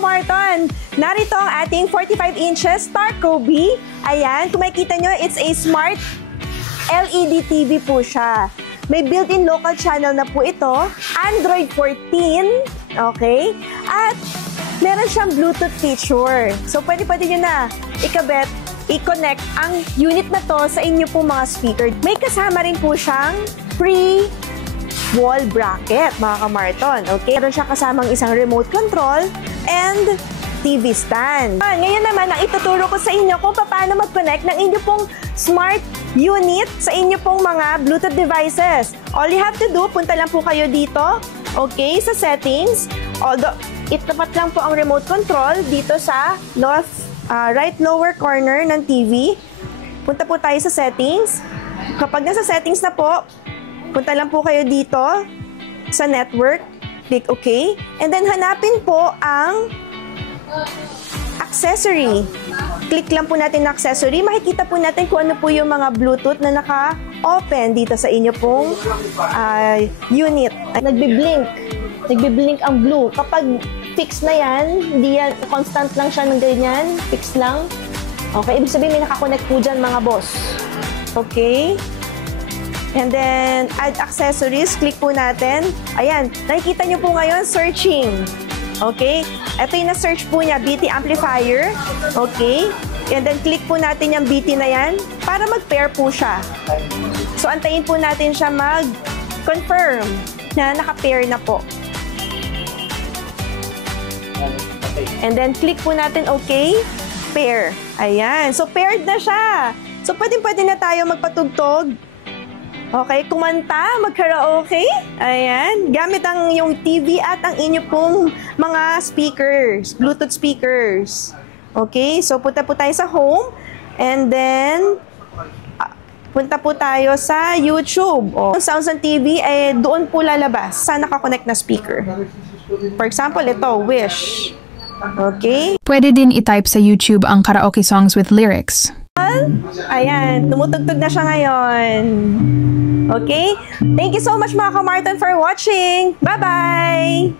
kamarton, narito ang ating 45 inches Starco B. Ayan, kung makikita nyo, it's a smart LED TV po siya. May built-in local channel na po ito, Android 14, okay? At meron siyang Bluetooth feature. So, pwede nyo na ikabit, i-connect ang unit na to sa inyo pong mga speaker. May kasama rin po siyang free wall bracket, mga kamarton. Okay? Meron siya kasamang isang remote control and TV stand. Ngayon naman, ang ituturo ko sa inyo kung paano mag-connect ng inyo pong smart unit sa inyo pong mga Bluetooth devices. All you have to do, punta lang po kayo dito, okay, sa settings. Although, itapat lang po ang remote control dito sa right lower corner ng TV. Punta po tayo sa settings. Kapag nasa settings na po, punta lang po kayo dito sa network. Click OK. And then, hanapin po ang accessory. Click lang po natin na accessory. Makikita po natin kung ano po yung mga Bluetooth na naka-open dito sa inyo pong unit. Nagbi-blink. Nagbi-blink ang blue. Kapag fix na yan, hindi yan, constant lang siya ng ganyan. Fix lang. Okay, ibig sabihin may nakakonect po dyan mga boss. Okay. And then, add accessories. Click po natin. Ayan, nakikita nyo po ngayon, searching. Okay? Ito yung na-search po niya, BT amplifier. Okay? And then, click po natin yung BT na yan para mag-pair po siya. So, antayin po natin siya mag-confirm na naka-pair na po. And then, click po natin OK, pair. Ayan. So, paired na siya. So, pwede na tayo magpatugtog. Okay, kumanta, mag-karaoke. Ayan, gamit ang yung TV at ang inyo pong mga speakers, Bluetooth speakers. Okay, so punta po tayo sa home. And then, punta po tayo sa YouTube. Ang sounds ng TV, doon po lalabas sa nakakonect na speaker. For example, ito, Wish. Okay. Pwede din i-type sa YouTube ang karaoke songs with lyrics. Ayan, tumutugtog na siya ngayon. Okay? Thank you so much mga kamarton for watching. Bye-bye!